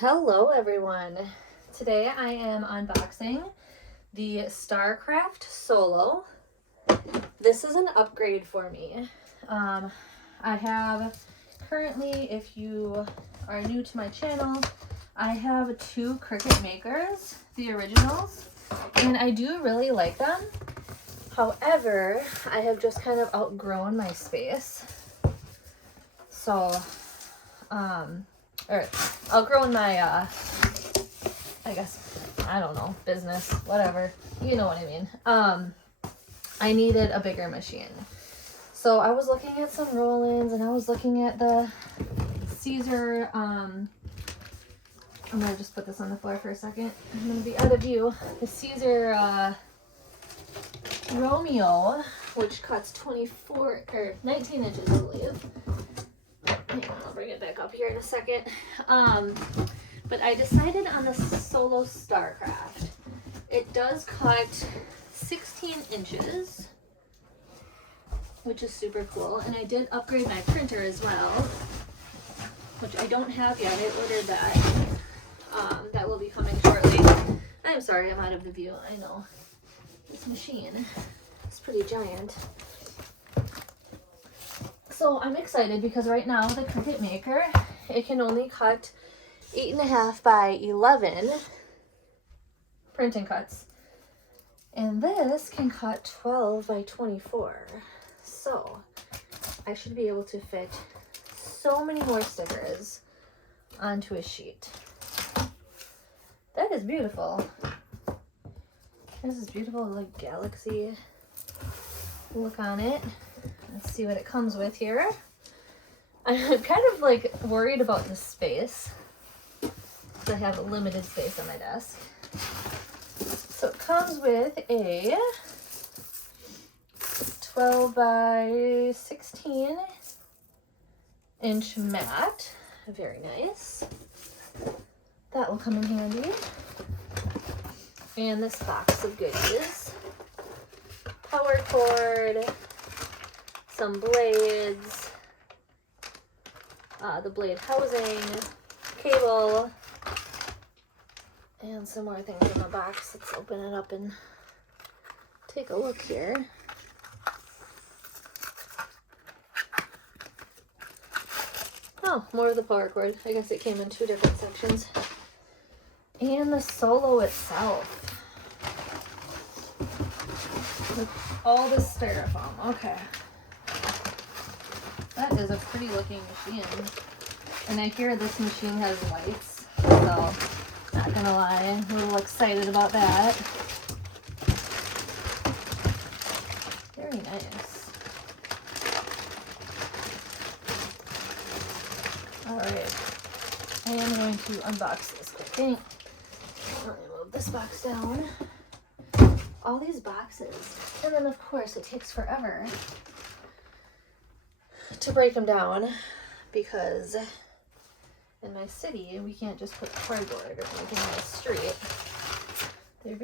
Hello everyone. Today I am unboxing the StarCraft Solo. This is an upgrade for me. I have currently, if you are new to my channel, I have two Cricut makers, the originals, and I do really like them. However, I have just kind of outgrown my space. So, or outgrown my, I guess, I don't know, business, whatever, you know what I mean. I needed a bigger machine. So I was looking at some roll-ins and I was looking at the Caesar, I'm gonna just put this on the floor for a second. I'm gonna be out of view. The Caesar, Romeo, which cuts 24 or 19 inches, I believe. Hang on, I'll bring it back up here in a second. But I decided on the Solo StarCraft. It does cut 16 inches, which is super cool. And I did upgrade my printer as well, which I don't have yet. I ordered that. That will be coming shortly. I'm sorry, I'm out of the view. I know. This machine is pretty giant. So I'm excited because right now the Cricut maker, it can only cut 8.5 by 11 printing cuts. And this can cut 12 by 24. So I should be able to fit so many more stickers onto a sheet. That is beautiful. There's this beautiful like galaxy look on it. Let's see what it comes with here. I'm kind of like worried about the space. I have a limited space on my desk. So it comes with a 12 by 16 inch mat. Very nice. That will come in handy. And this box of goodies. Power cord, some blades, the blade housing, cable, and some more things in the box. Let's open it up and take a look here. Oh, more of the power cord. I guess it came in two different sections. And the Solo itself. With all the styrofoam. Okay. That is a pretty looking machine. And I hear this machine has lights, so not gonna lie, I'm a little excited about that. Very nice. Alright. I am going to unbox this quick. Let me move this box down. All these boxes. And then of course it takes forever to break them down because in my city we can't just put cardboard or anything on the street. They're very